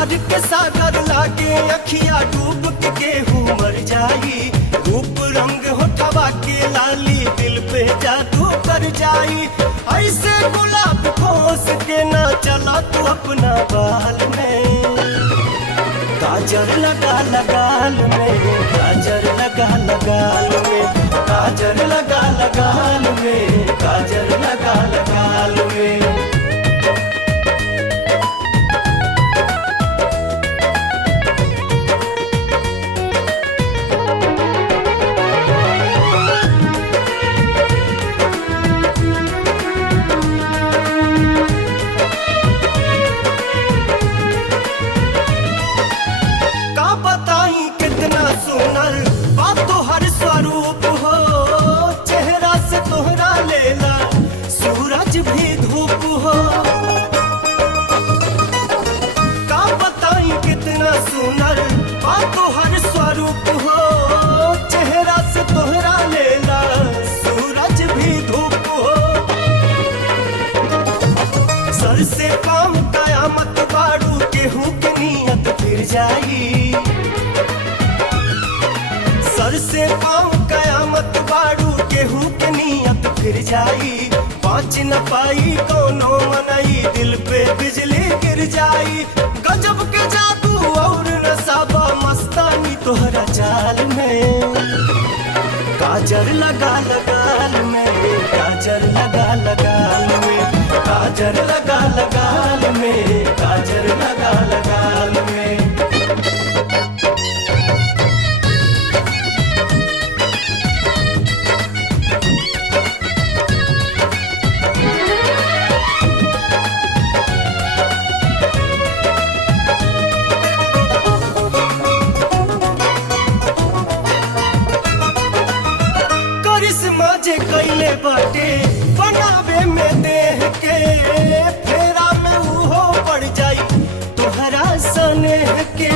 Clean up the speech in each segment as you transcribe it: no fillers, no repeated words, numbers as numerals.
प्यार के सागर लागे अखिया डूब के केहू मर जाई। रूप रंग होठवा के लाली दिल पे जादू कर जाई। ऐसे गुलाब खोस के ना चला तू अपना बाल में। काजर लगा लगाल में, काजर लगा लगाल में, काजर लगा लगाल में, काजर लगा लगाल में। सुनर बात तोहर स्वरूप हो, चेहरा से तोहरा लेला सूरज भी धूप हो। का बताई कितना सुनर बात तोहर स्वरूप हो, चेहरा से तोहरा लेला सूरज भी धूप हो। सर से काम कयामत बाड़ू केहू के नियत फिर जाई। सर से पाँव कयामत बाड़ू केहू के नियत फिर जाई। पाँच न पाई कोनो मनई दिल पे बिजली गिर जाई। गजब के जादू और नसाबा मस्तानी तोहरा चाल में। काजर लगा लगाल में, काजर लगा लगाल में, काजर लगा लगाल में, काजर लगा लगाल में। जे कैले बाटे बनावे में देह के, फेरा में उहो पड़ जाई तोहरा सनेह के।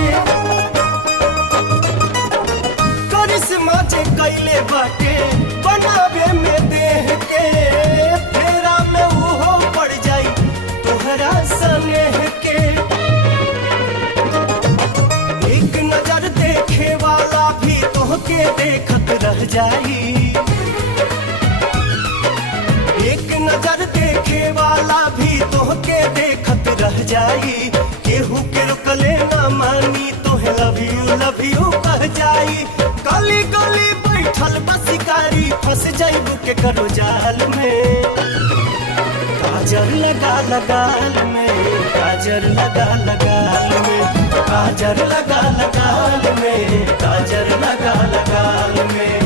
करिश्मा जे कैले बाटे बनावे में देह के, फेरा में उहो पड़ जाई तोहरा सनेह के। एक नजर देखे वाला भी तोहके देखत रह जाई। एक नजर देखे वाला भी तोहके देखत रह जाई। केहू के रुकले ना मानी तोहे लव यू कह जाई। गली गली बैठल बसिकारी फंस जाइबू के करो जाल में। काजर लगा लगाल में, काजर लगा लगाल में, काजर लगा लगाल में, काजर लगा लगाल में।